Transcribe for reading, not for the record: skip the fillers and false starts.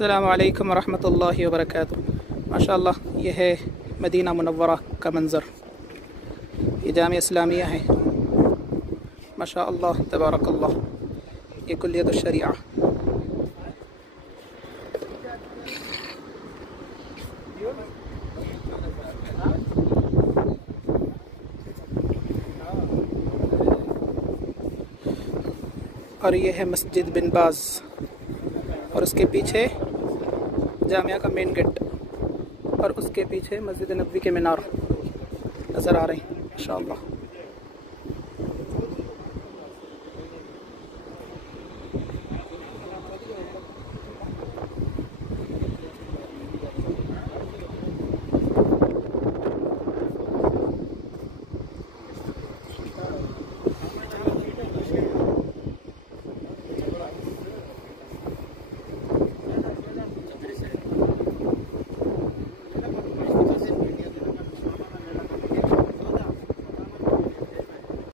अस्सलामु अलैकुम वरहमतुल्लाहि वबरकातुहू। माशाअल्लाह, ये है मदीना मुनव्वरा का मंज़र। ये जामिया इस्लामिया है। माशाअल्लाह तबारकल्लाह। ये कुल्लियतुश शरीआ। और ये है मस्जिद बिन बाज, और उसके पीछे जामिया का मेन गेट, और उसके पीछे मस्जिद नबवी के मीनार नज़र आ रहे हैं। माशाअल्लाह।